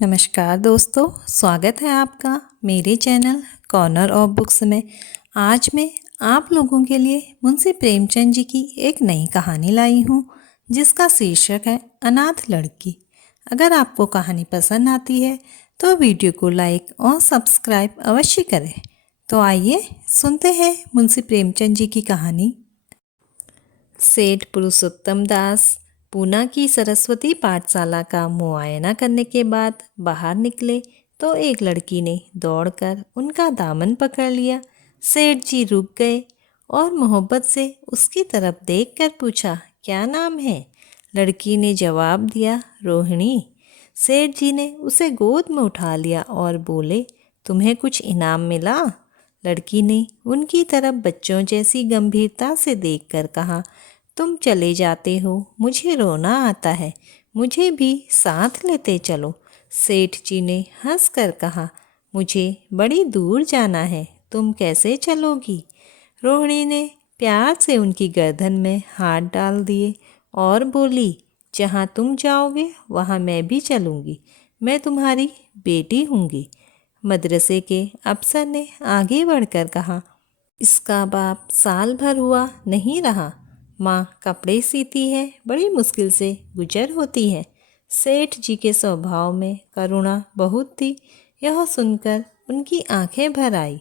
नमस्कार दोस्तों, स्वागत है आपका मेरे चैनल कॉर्नर ऑफ बुक्स में। आज मैं आप लोगों के लिए मुंशी प्रेमचंद जी की एक नई कहानी लाई हूँ जिसका शीर्षक है अनाथ लड़की। अगर आपको कहानी पसंद आती है तो वीडियो को लाइक और सब्सक्राइब अवश्य करें। तो आइए सुनते हैं मुंशी प्रेमचंद जी की कहानी। सेठ पुरुषोत्तम दास पूना की सरस्वती पाठशाला का मुआयना करने के बाद बाहर निकले तो एक लड़की ने दौड़कर उनका दामन पकड़ लिया। सेठ जी रुक गए और मोहब्बत से उसकी तरफ देखकर पूछा, क्या नाम है? लड़की ने जवाब दिया, रोहिणी। सेठ जी ने उसे गोद में उठा लिया और बोले, तुम्हें कुछ इनाम मिला? लड़की ने उनकी तरफ बच्चों जैसी गंभीरता से देखकर कहा, तुम चले जाते हो, मुझे रोना आता है, मुझे भी साथ लेते चलो। सेठ जी ने हंसकर कहा, मुझे बड़ी दूर जाना है, तुम कैसे चलोगी? रोहिणी ने प्यार से उनकी गर्दन में हाथ डाल दिए और बोली, जहाँ तुम जाओगे वहाँ मैं भी चलूँगी, मैं तुम्हारी बेटी हूँगी। मदरसे के अफसर ने आगे बढ़कर कहा, इसका बाप साल भर हुआ नहीं रहा, माँ कपड़े सीती है, बड़ी मुश्किल से गुजर होती है। सेठ जी के स्वभाव में करुणा बहुत थी। यह सुनकर उनकी आंखें भर आई।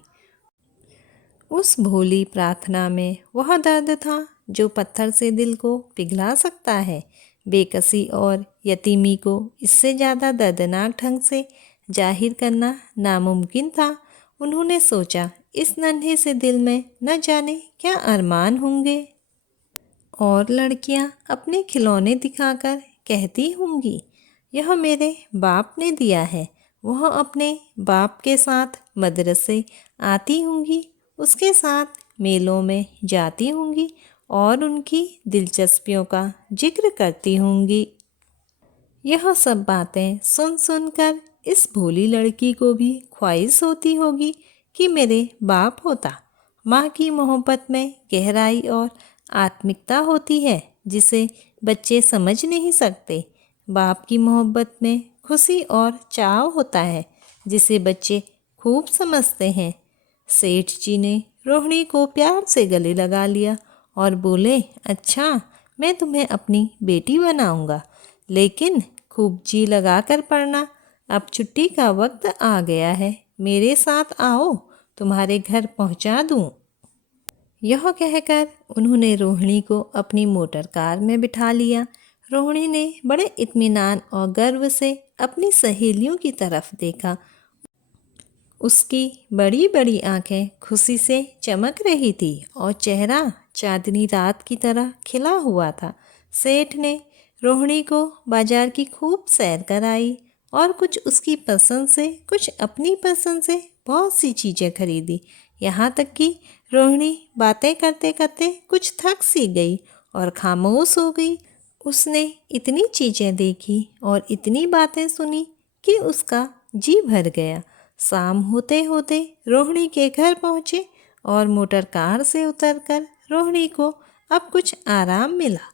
उस भोली प्रार्थना में वह दर्द था जो पत्थर से दिल को पिघला सकता है। बेकसी और यतीमी को इससे ज़्यादा दर्दनाक ढंग से जाहिर करना नामुमकिन था। उन्होंने सोचा, इस नन्हे से दिल में न जाने क्या अरमान होंगे और लड़कियां अपने खिलौने दिखाकर कहती होंगी, यह मेरे बाप ने दिया है। वह अपने बाप के साथ मदरसे आती होंगी, उसके साथ मेलों में जाती होंगी और उनकी दिलचस्पियों का जिक्र करती होंगी। यह सब बातें सुन सुनकर इस भोली लड़की को भी ख्वाहिश होती होगी कि मेरे बाप होता। माँ की मोहब्बत में गहराई और आत्मिकता होती है जिसे बच्चे समझ नहीं सकते। बाप की मोहब्बत में खुशी और चाव होता है जिसे बच्चे खूब समझते हैं। सेठ जी ने रोहिणी को प्यार से गले लगा लिया और बोले, अच्छा, मैं तुम्हें अपनी बेटी बनाऊंगा, लेकिन खूब जी लगा कर पढ़ना। अब छुट्टी का वक्त आ गया है, मेरे साथ आओ, तुम्हारे घर पहुंचा दूं। यह कहकर उन्होंने रोहिणी को अपनी मोटर कार में बिठा लिया। रोहिणी ने बड़े इत्मीनान और गर्व से अपनी सहेलियों की तरफ देखा। उसकी बड़ी बड़ी आंखें खुशी से चमक रही थी और चेहरा चांदनी रात की तरह खिला हुआ था। सेठ ने रोहिणी को बाजार की खूब सैर कराई और कुछ उसकी पसंद से, कुछ अपनी पसंद से बहुत सी चीज़ें खरीदी। यहाँ तक कि रोहिणी बातें करते करते कुछ थक सी गई और खामोश हो गई। उसने इतनी चीज़ें देखी और इतनी बातें सुनी कि उसका जी भर गया। शाम होते होते रोहिणी के घर पहुँचे और मोटर कार से उतरकर रोहिणी को अब कुछ आराम मिला।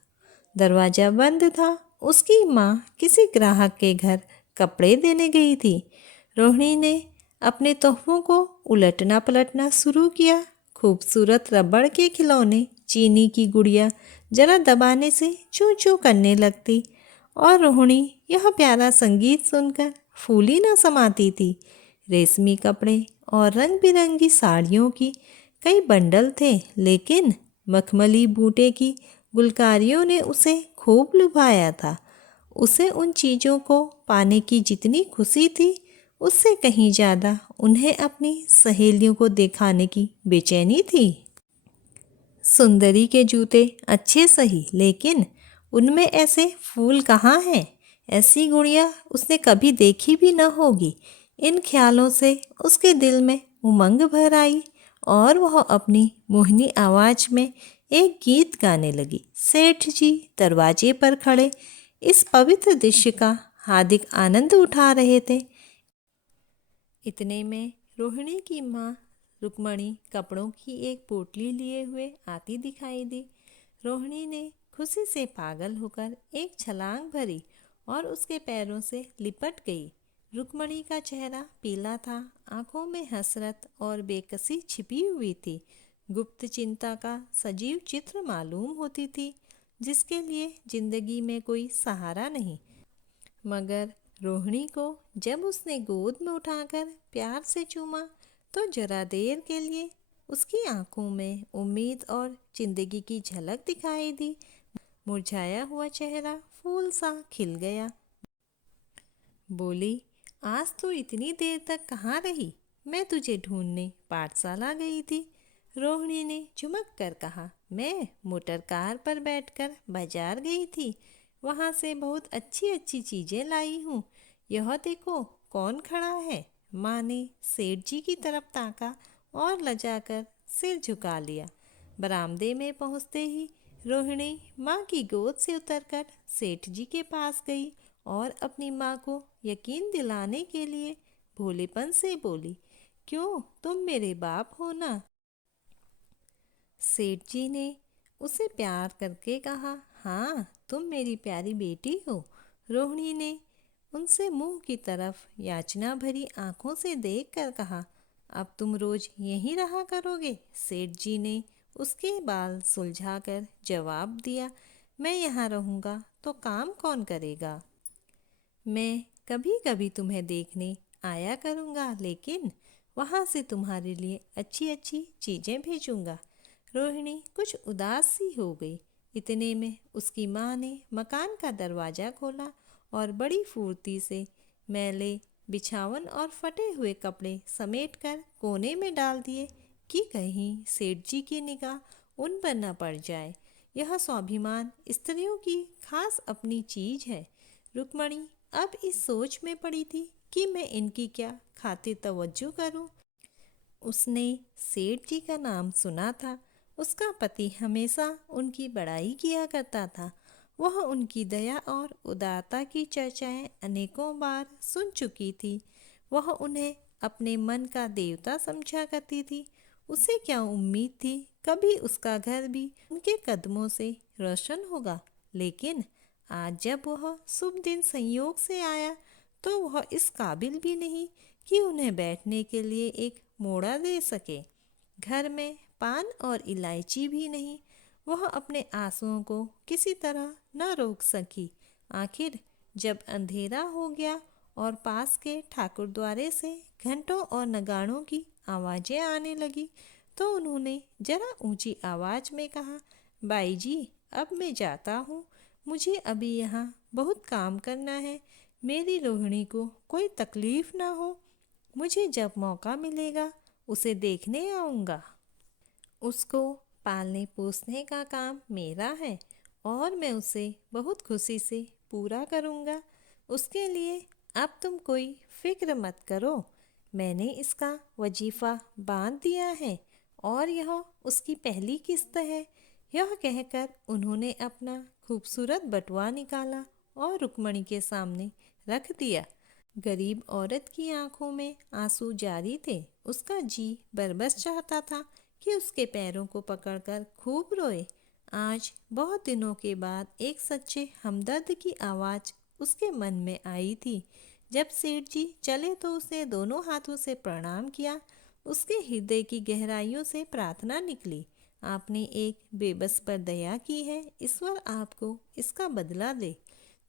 दरवाज़ा बंद था। उसकी माँ किसी ग्राहक के घर कपड़े देने गई थी। रोहिणी ने अपने तोहफों को उलटना पलटना शुरू किया। खूबसूरत रबड़ के खिलौने, चीनी की गुड़िया जरा दबाने से चूं चूं करने लगती और रोहिणी यह प्यारा संगीत सुनकर फूली न समाती थी। रेशमी कपड़े और रंग बिरंगी साड़ियों की कई बंडल थे, लेकिन मखमली बूटे की गुलकारियों ने उसे खूब लुभाया था। उसे उन चीज़ों को पाने की जितनी खुशी थी, उससे कहीं ज़्यादा उन्हें अपनी सहेलियों को दिखाने की बेचैनी थी। सुंदरी के जूते अच्छे सही, लेकिन उनमें ऐसे फूल कहाँ हैं? ऐसी गुड़िया उसने कभी देखी भी न होगी। इन ख्यालों से उसके दिल में उमंग भर आई और वह अपनी मोहिनी आवाज़ में एक गीत गाने लगी। सेठ जी दरवाजे पर खड़े इस पवित्र दृश्य का हार्दिक आनंद उठा रहे थे। इतने में रोहिणी की माँ रुक्मणी कपड़ों की एक पोटली लिए हुए आती दिखाई दी। रोहिणी ने खुशी से पागल होकर एक छलांग भरी और उसके पैरों से लिपट गई। रुक्मणी का चेहरा पीला था, आंखों में हसरत और बेकसी छिपी हुई थी। गुप्त चिंता का सजीव चित्र मालूम होती थी, जिसके लिए जिंदगी में कोई सहारा नहीं। मगर रोहिणी को जब उसने गोद में उठाकर प्यार से चूमा, तो जरा देर के लिए उसकी आंखों में उम्मीद और जिंदगी की झलक दिखाई दी। मुरझाया हुआ चेहरा फूल सा खिल गया। बोली, आज तो इतनी देर तक कहाँ रही? मैं तुझे ढूंढने पाठशाला गई थी। रोहिणी ने झुमक कर कहा, मैं मोटर कार पर बैठकर बाजार गई थी। वहाँ से बहुत अच्छी अच्छी चीज़ें लाई हूँ। यह देखो कौन खड़ा है। माँ ने सेठ जी की तरफ ताका और लजाकर सिर झुका लिया। बरामदे में पहुँचते ही रोहिणी माँ की गोद से उतरकर सेठ जी के पास गई और अपनी माँ को यकीन दिलाने के लिए भोलेपन से बोली, क्यों, तुम मेरे बाप हो ना? सेठ जी ने उसे प्यार करके कहा, हाँ, तुम मेरी प्यारी बेटी हो। रोहिणी ने उनसे मुंह की तरफ याचना भरी आंखों से देखकर कहा, अब तुम रोज यहीं रहा करोगे? सेठ जी ने उसके बाल सुलझाकर जवाब दिया, मैं यहाँ रहूँगा तो काम कौन करेगा? मैं कभी कभी तुम्हें देखने आया करूँगा, लेकिन वहाँ से तुम्हारे लिए अच्छी अच्छी चीज़ें भेजूँगा। रोहिणी कुछ उदास सी हो गई। इतने में उसकी माँ ने मकान का दरवाज़ा खोला और बड़ी फुर्ती से मैले बिछावन और फटे हुए कपड़े समेटकर कोने में डाल दिए कि कहीं सेठ जी की निगाह उन पर न पड़ जाए। यह स्वाभिमान स्त्रियों की खास अपनी चीज़ है। रुक्मणी अब इस सोच में पड़ी थी कि मैं इनकी क्या खातिर तवज्जो करूं। उसने सेठ जी का नाम सुना था। उसका पति हमेशा उनकी बड़ाई किया करता था। वह उनकी दया और उदारता की चर्चाएं अनेकों बार सुन चुकी थी। वह उन्हें अपने मन का देवता समझा करती थी। उसे क्या उम्मीद थी कभी उसका घर भी उनके कदमों से रोशन होगा। लेकिन आज जब वह शुभ दिन संयोग से आया, तो वह इस काबिल भी नहीं कि उन्हें बैठने के लिए एक मोड़ा दे सके। घर में पान और इलायची भी नहीं। वह अपने आंसुओं को किसी तरह न रोक सकी। आखिर जब अंधेरा हो गया और पास के ठाकुर द्वारे से घंटों और नगाड़ों की आवाज़ें आने लगी, तो उन्होंने जरा ऊंची आवाज़ में कहा, बाई जी, अब मैं जाता हूँ। मुझे अभी यहाँ बहुत काम करना है। मेरी रोहिणी को कोई तकलीफ़ ना हो। मुझे जब मौका मिलेगा उसे देखने आऊँगा। उसको पालने पोसने का काम मेरा है और मैं उसे बहुत खुशी से पूरा करूँगा। उसके लिए अब तुम कोई फिक्र मत करो। मैंने इसका वजीफ़ा बांध दिया है और यह उसकी पहली किस्त है। यह कहकर उन्होंने अपना खूबसूरत बटुआ निकाला और रुक्मणी के सामने रख दिया। गरीब औरत की आंखों में आंसू जारी थे। उसका जी बरबस चाहता था कि उसके पैरों को पकड़कर खूब रोए। आज बहुत दिनों के बाद एक सच्चे हमदर्द की आवाज़ उसके मन में आई थी। जब सेठ जी चले तो उसने दोनों हाथों से प्रणाम किया। उसके हृदय की गहराइयों से प्रार्थना निकली, आपने एक बेबस पर दया की है, ईश्वर आपको इसका बदला दे।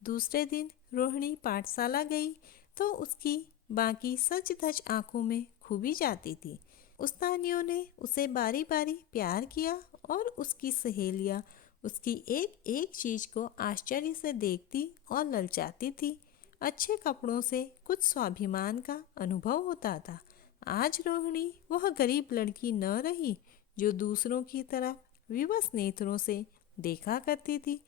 दूसरे दिन रोहिणी पाठशाला गई तो उसकी बाकी सच धज आंखों में खूबी जाती थी। उस्तानियों ने उसे बारी बारी प्यार किया और उसकी सहेलियां उसकी एक एक चीज़ को आश्चर्य से देखती और ललचाती थी। अच्छे कपड़ों से कुछ स्वाभिमान का अनुभव होता था। आज रोहिणी वह गरीब लड़की न रही जो दूसरों की तरफ विवश नेत्रों से देखा करती थी।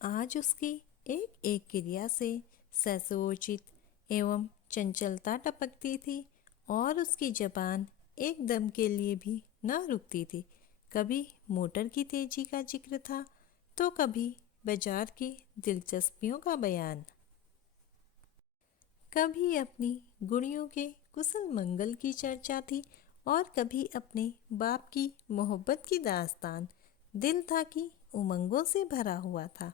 आज उसकी एक एक क्रिया से ससोचित एवं चंचलता टपकती थी और उसकी जबान एक दम के लिए भी न रुकती थी। कभी मोटर की तेजी का जिक्र था तो कभी बाजार की दिलचस्पियों का बयान। कभी अपनी गुड़ियों के कुशल मंगल की चर्चा थी और कभी अपने बाप की मोहब्बत की दास्तान। दिल था कि उमंगों से भरा हुआ था।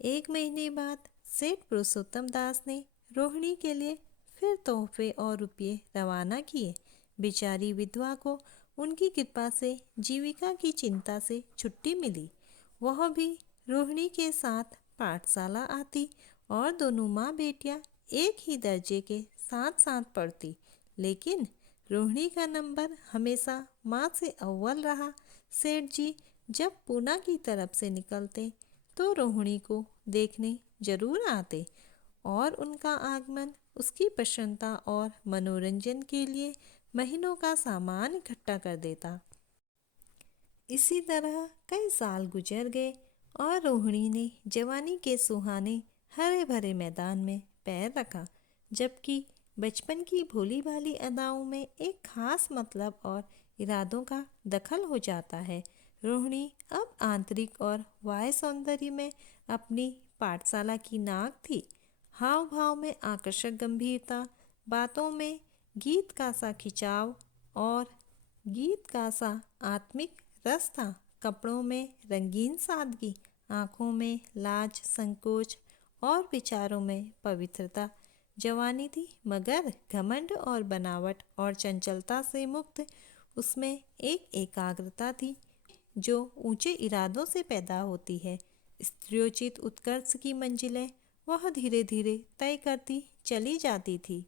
एक महीने बाद सेठ पुरुषोत्तम दास ने रोहिणी के लिए फिर तोहफे और रुपये रवाना किए। बेचारी विधवा को उनकी कृपा से जीविका की चिंता से छुट्टी मिली। वह भी रोहिणी के साथ पाठशाला आती और दोनों माँ बेटियाँ एक ही दर्जे के साथ साथ पढ़ती। लेकिन रोहिणी का नंबर हमेशा माँ से अव्वल रहा। सेठ जी जब पूना की तरफ से निकलते तो रोहिणी को देखने जरूर आते और उनका आगमन उसकी प्रसन्नता और मनोरंजन के लिए महीनों का सामान इकट्ठा कर देता। इसी तरह कई साल गुजर गए और रोहिणी ने जवानी के सुहाने हरे भरे मैदान में पैर रखा, जबकि बचपन की भोली भाली अदाओं में एक खास मतलब और इरादों का दखल हो जाता है। रोहिणी अब आंतरिक और बाह्य सौंदर्य में अपनी पाठशाला की नाक थी। हाव भाव में आकर्षक गंभीरता, बातों में गीत का सा खिंचाव और गीत का सा आत्मिक रस था। कपड़ों में रंगीन सादगी, आँखों में लाज संकोच और विचारों में पवित्रता। जवानी थी मगर घमंड और बनावट और चंचलता से मुक्त। उसमें एक एकाग्रता थी जो ऊंचे इरादों से पैदा होती है। स्त्रियोचित उत्कर्ष की मंजिलें वह धीरे धीरे तय करती चली जाती थी।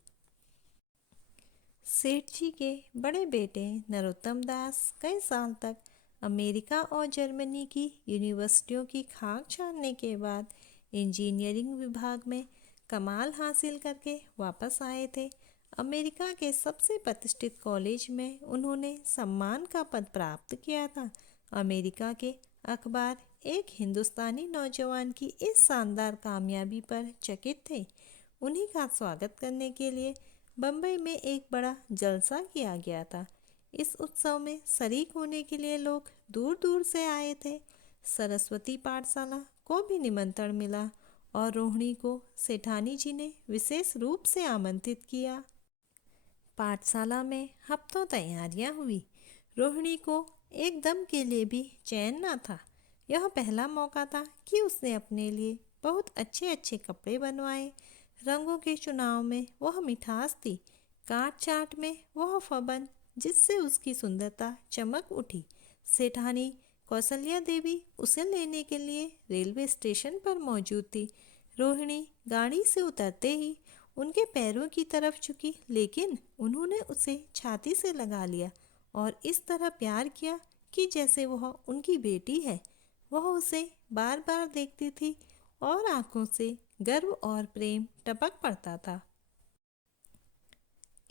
सेठ जी के बड़े बेटे नरोत्तम दास कई साल तक अमेरिका और जर्मनी की यूनिवर्सिटियों की खाक छानने के बाद इंजीनियरिंग विभाग में कमाल हासिल करके वापस आए थे। अमेरिका के सबसे प्रतिष्ठित कॉलेज में उन्होंने सम्मान का पद प्राप्त किया था। अमेरिका के अखबार एक हिंदुस्तानी नौजवान की इस शानदार कामयाबी पर चकित थे। उन्हीं का स्वागत करने के लिए बम्बई में एक बड़ा जलसा किया गया था। इस उत्सव में शरीक होने के लिए लोग दूर दूर से आए थे। सरस्वती पाठशाला को भी निमंत्रण मिला और रोहिणी को सेठानी जी ने विशेष रूप से आमंत्रित किया। पाठशाला में हफ्तों तैयारियां हुई। रोहिणी को एक दम के लिए भी चैन न था। यह पहला मौका था कि उसने अपने लिए बहुत अच्छे अच्छे कपड़े बनवाए। रंगों के चुनाव में वह मिठास थी, काट छाट में वह फबन जिससे उसकी सुंदरता चमक उठी। सेठानी कौशल्या देवी उसे लेने के लिए रेलवे स्टेशन पर मौजूद थी। रोहिणी गाड़ी से उतरते ही उनके पैरों की तरफ झुकी, लेकिन उन्होंने उसे छाती से लगा लिया और इस तरह प्यार किया कि जैसे वह उनकी बेटी है। वह उसे बार बार देखती थी और आंखों से गर्व और प्रेम टपक पड़ता था।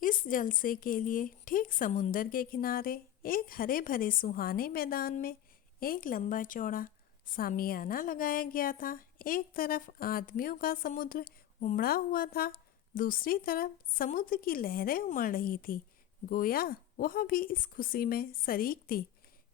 इस जलसे के लिए ठीक समुंदर के किनारे एक हरे भरे सुहाने मैदान में एक लंबा चौड़ा सामियाना लगाया गया था। एक तरफ आदमियों का समुद्र उमड़ा हुआ था, दूसरी तरफ समुद्र की लहरें उमड़ रही थी। गोया वह भी इस खुशी में शरीक थी।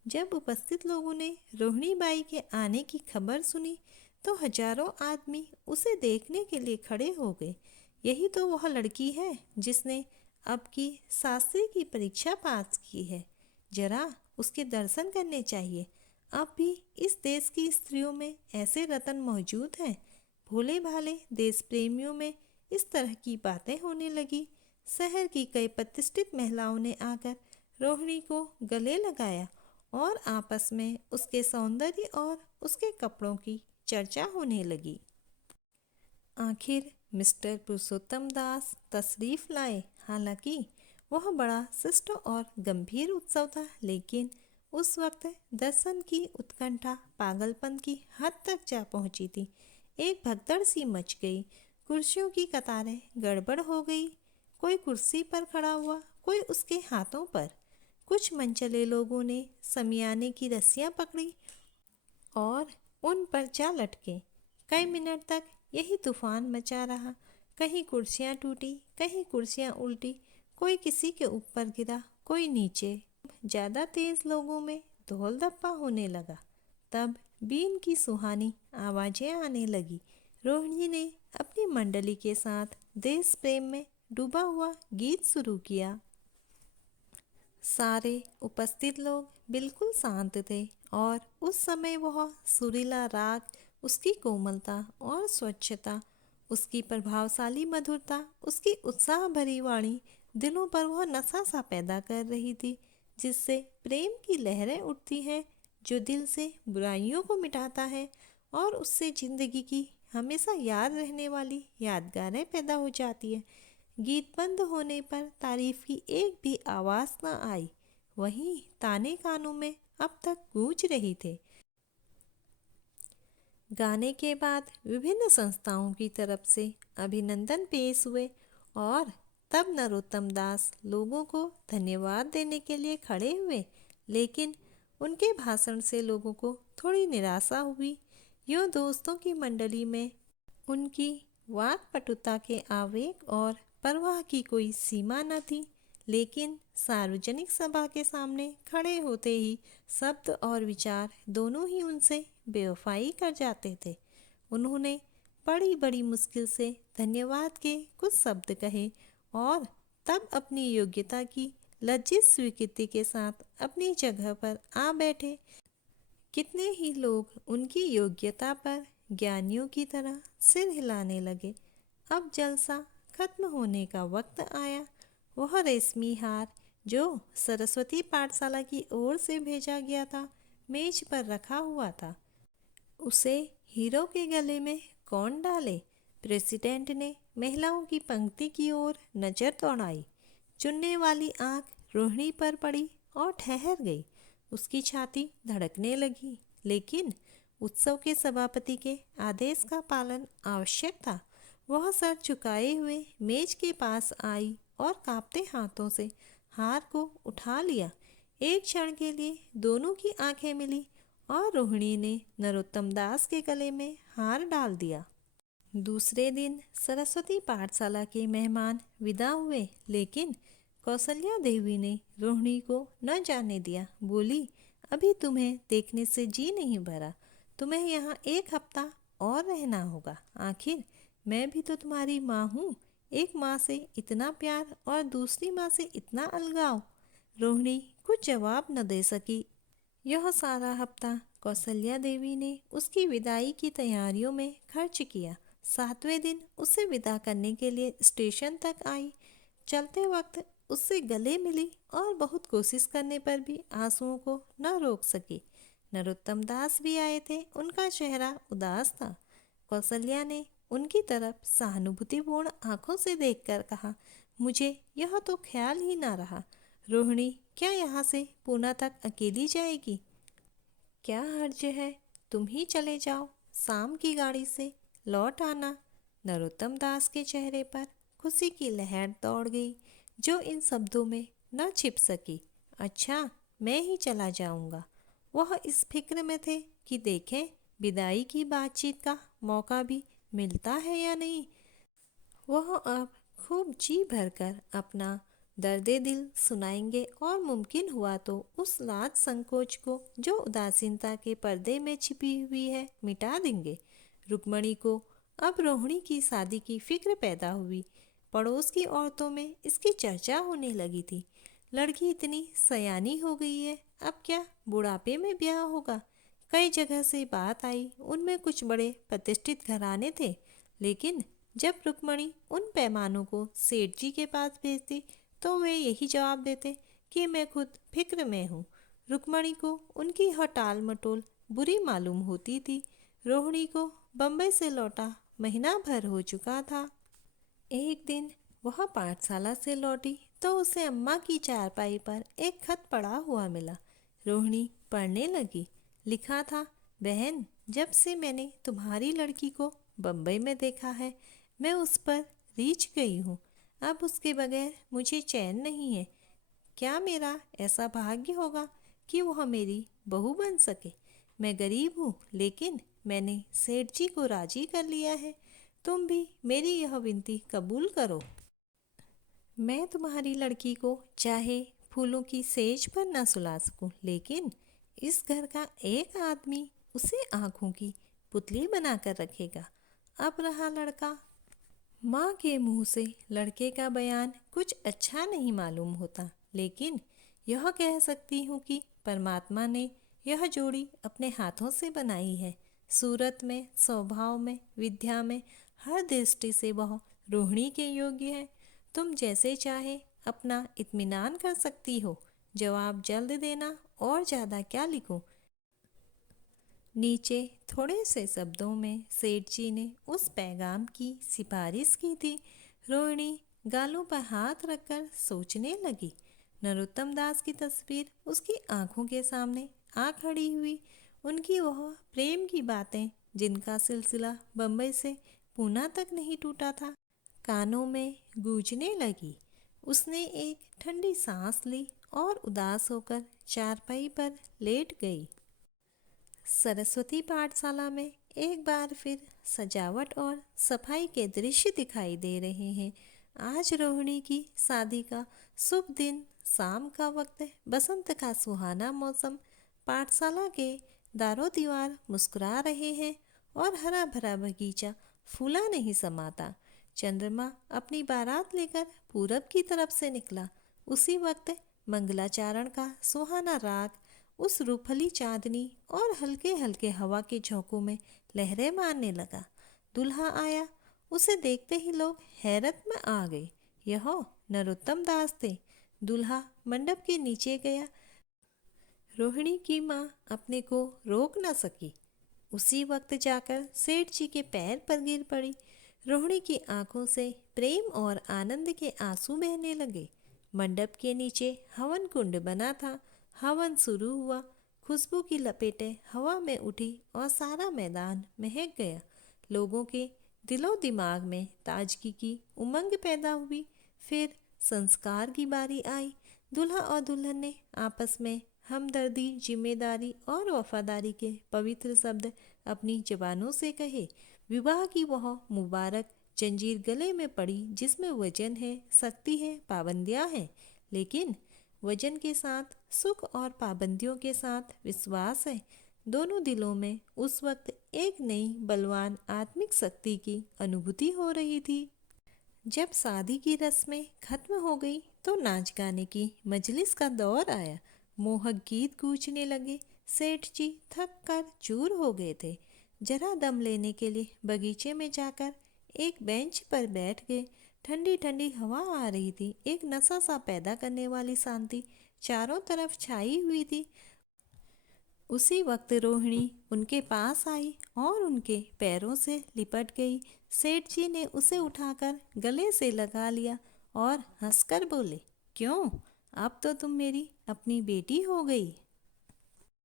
जब उपस्थित लोगों ने रोहिणी बाई के आने की खबर सुनी तो हजारों आदमी उसे देखने के लिए खड़े हो गए। यही तो वह लड़की है जिसने अब की शास्त्री की परीक्षा पास की है। जरा उसके दर्शन करने चाहिए। अब भी इस देश की स्त्रियों में ऐसे रत्न मौजूद हैं। भोले भाले देश प्रेमियों में इस तरह की बातें होने लगी। शहर की कई प्रतिष्ठित महिलाओं ने आकर रोहिणी को गले लगाया और आपस में उसके सौंदर्य और उसके कपड़ों की चर्चा होने लगी। आखिर मिस्टर पुरुषोत्तम दास तशरीफ लाए। हालांकि वह बड़ा शिष्ट और गंभीर उत्सव था, लेकिन उस वक्त दर्शन की उत्कंठा पागलपन की हद तक जा पहुंची थी। एक भगदड़ सी मच गई। कुर्सियों की कतारें गड़बड़ हो गई। कोई कुर्सी पर खड़ा हुआ, कोई उसके हाथों पर। कुछ मनचले लोगों ने समियाने की रस्सियां पकड़ी और उन पर जा लटके। कई मिनट तक यही तूफान मचा रहा। कहीं कुर्सियां टूटी, कहीं कुर्सियां उल्टी, कोई किसी के ऊपर गिरा, कोई नीचे। ज़्यादा तेज लोगों में धौल धप्पा होने लगा। तब बीन की सुहानी आवाज़ें आने लगी। रोहिणी ने अपनी मंडली के साथ देश प्रेम में डूबा हुआ गीत शुरू किया। सारे उपस्थित लोग बिल्कुल शांत थे और उस समय वह सुरीला राग, उसकी कोमलता और स्वच्छता उसकी प्रभावशाली मधुरता, उसकी उत्साह भरी वाणी दिलों पर वह नशा सा पैदा कर रही थी, जिससे प्रेम की लहरें उठती हैं, जो दिल से बुराइयों को मिटाता है और उससे जिंदगी की हमेशा याद रहने वाली यादगारें पैदा हो जाती है। गीत बंद होने पर तारीफ की एक भी आवाज़ न आई, वहीं ताने कानों में अब तक गूंज रही थे। गाने के बाद विभिन्न संस्थाओं की तरफ से अभिनंदन पेश हुए और तब नरोत्तम दास लोगों को धन्यवाद देने के लिए खड़े हुए, लेकिन उनके भाषण से लोगों को थोड़ी निराशा हुई। यूँ दोस्तों की मंडली में उनकी वाक्पटुता के आवेग और परवाह की कोई सीमा न थी, लेकिन सार्वजनिक सभा के सामने खड़े होते ही शब्द और विचार दोनों ही उनसे बेवफाई कर जाते थे। उन्होंने बड़ी बड़ी मुश्किल से धन्यवाद के कुछ शब्द कहे और तब अपनी योग्यता की लज्जित स्वीकृति के साथ अपनी जगह पर आ बैठे। कितने ही लोग उनकी योग्यता पर ज्ञानियों की तरह सिर हिलाने लगे। अब जलसा खत्म होने का वक्त आया। वह रेशमी हार जो सरस्वती पाठशाला की ओर से भेजा गया था, मेज पर रखा हुआ था। उसे हीरो के गले में कौन डाले? प्रेसिडेंट ने महिलाओं की पंक्ति की ओर नजर दौड़ाई। चुनने वाली आंख रोहिणी पर पड़ी और ठहर गई। उसकी छाती धड़कने लगी, लेकिन उत्सव के सभापति के आदेश का पालन आवश्यक था। वह सर झुकाए हुए मेज के पास आई और कांपते हाथों से हार को उठा लिया। एक क्षण के लिए दोनों की आंखें मिली और रोहिणी ने नरोत्तम दास के गले में हार डाल दिया। दूसरे दिन सरस्वती पाठशाला के मेहमान विदा हुए, लेकिन कौशल्या देवी ने रोहिणी को न जाने दिया। बोली, अभी तुम्हें देखने से जी नहीं भरा। तुम्हें यहाँ एक हफ्ता और रहना होगा। आखिर मैं भी तो तुम्हारी माँ हूँ। एक माँ से इतना प्यार और दूसरी माँ से इतना अलगाव। रोहिणी कुछ जवाब न दे सकी। यह सारा हफ्ता कौशल्या देवी ने उसकी विदाई की तैयारियों में खर्च किया। 7वें दिन उसे विदा करने के लिए स्टेशन तक आई। चलते वक्त उससे गले मिली और बहुत कोशिश करने पर भी आंसुओं को न रोक सकी। नरोत्तम दास भी आए थे। उनका चेहरा उदास था। कौशल्या ने उनकी तरफ सहानुभूतिपूर्ण आंखों से देखकर कहा, मुझे यह तो ख्याल ही ना रहा। रोहिणी क्या यहाँ से पूना तक अकेली जाएगी? क्या हर्ज है? तुम ही चले जाओ, शाम की गाड़ी से लौट आना। नरोत्तम दास के चेहरे पर खुशी की लहर दौड़ गई, जो इन शब्दों में न छिप सकी। अच्छा, मैं ही चला जाऊंगा। वह इस फिक्र में थे कि देखें विदाई की बातचीत का मौका भी मिलता है या नहीं। वह अब खूब जी भरकर अपना दर्दे दिल सुनाएंगे और मुमकिन हुआ तो उस लाज संकोच को जो उदासीनता के पर्दे में छिपी हुई है मिटा देंगे। रुक्मणी को अब रोहिणी की शादी की फिक्र पैदा हुई। पड़ोस की औरतों में इसकी चर्चा होने लगी थी। लड़की इतनी सयानी हो गई है, अब क्या बुढ़ापे में ब्याह होगा? कई जगह से बात आई। उनमें कुछ बड़े प्रतिष्ठित घराने थे, लेकिन जब रुक्मणी उन पैमानों को सेठ जी के पास भेजती तो वे यही जवाब देते कि मैं खुद फिक्र में हूँ। रुक्मणी को उनकी हर टाल मटोल बुरी मालूम होती थी। रोहिणी को बम्बई से लौटा महीना भर हो चुका था। एक दिन वह पाठशाला से लौटी तो उसे अम्मा की चारपाई पर एक खत पड़ा हुआ मिला। रोहिणी पढ़ने लगी। लिखा था, बहन, जब से मैंने तुम्हारी लड़की को बम्बई में देखा है, मैं उस पर रीझ गई हूँ। अब उसके बगैर मुझे चैन नहीं है। क्या मेरा ऐसा भाग्य होगा कि वह मेरी बहू बन सके? मैं गरीब हूँ, लेकिन मैंने सेठ जी को राजी कर लिया है। तुम भी मेरी यह विनती कबूल करो। मैं तुम्हारी लड़की को चाहे फूलों की सेज पर न सुला सकूं, लेकिन इस घर का एक आदमी उसे आंखों की पुतली बनाकर रखेगा। अब रहा लड़का। माँ के मुंह से लड़के का बयान कुछ अच्छा नहीं मालूम होता, लेकिन यह कह सकती हूँ कि परमात्मा ने यह जोड़ी अपने हाथों से बनाई है। सूरत में, स्वभाव में, विद्या में हर दृष्टि से वह रोहिणी के योग्य है। तुम जैसे चाहे अपना इत्मीनान कर सकती हो। जवाब जल्द देना और ज़्यादा क्या लिखूं। नीचे थोड़े से शब्दों में सेठ जी ने उस पैगाम की सिफारिश की थी। रोहिणी गालों पर हाथ रखकर सोचने लगी। नरोत्तम दास की तस्वीर उसकी आंखों के सामने आ खड़ी हुई। उनकी वह प्रेम की बातें जिनका सिलसिला बम्बई से पूना तक नहीं टूटा था, कानों में गूंजने लगी। उसने एक ठंडी सांस ली और उदास होकर चारपाई पर लेट गई। सरस्वती पाठशाला में एक बार फिर सजावट और सफाई के दृश्य दिखाई दे रहे हैं। आज रोहिणी की शादी का शुभ दिन, शाम का वक्त, बसंत का सुहाना मौसम। पाठशाला के दारों दीवार मुस्कुरा रहे हैं और हरा भरा बगीचा फूला नहीं समाता। चंद्रमा अपनी बारात लेकर पूरब की तरफ से निकला। उसी वक्त मंगलाचरण का सुहाना राग उस रूपली चांदनी और हल्के हल्के हवा के झोंकों में लहरें मारने लगा। दूल्हा आया। उसे देखते ही लोग हैरत में आ गए। यह नरोत्तम दास थे। दूल्हा मंडप के नीचे गया। रोहिणी की माँ अपने को रोक न सकी। उसी वक्त जाकर सेठ जी के पैर पर गिर पड़ी। रोहिणी की आंखों से प्रेम और आनंद के आंसू बहने लगे। मंडप के नीचे हवन कुंड बना था। हवन शुरू हुआ। खुशबू की लपेटें हवा में उठी और सारा मैदान महक गया। लोगों के दिलो दिमाग में ताजगी की उमंग पैदा हुई। फिर संस्कार की बारी आई। दूल्हा और दुल्हन ने आपस में हमदर्दी, जिम्मेदारी और वफादारी के पवित्र शब्द अपनी जबानों से कहे। विवाह की वह मुबारक जंजीर गले में पड़ी जिसमें वजन है, शक्ति है, पाबंदियां हैं, लेकिन वजन के साथ सुख और पाबंदियों के साथ विश्वास है। दोनों दिलों में उस वक्त एक नई बलवान आत्मिक शक्ति की अनुभूति हो रही थी। जब शादी की रस्में खत्म हो गई तो नाच गाने की मजलिस का दौर आया। मोहक गीत गूंजने लगे। सेठ जी थक कर चूर हो गए थे। जरा दम लेने के लिए बगीचे में जाकर एक बेंच पर बैठ गए। ठंडी ठंडी हवा आ रही थी। एक नशा सा पैदा करने वाली शांति चारों तरफ छाई हुई थी। उसी वक्त रोहिणी उनके पास आई और उनके पैरों से लिपट गई। सेठ जी ने उसे उठाकर गले से लगा लिया और हंसकर बोले, क्यों, अब तो तुम मेरी अपनी बेटी हो गई।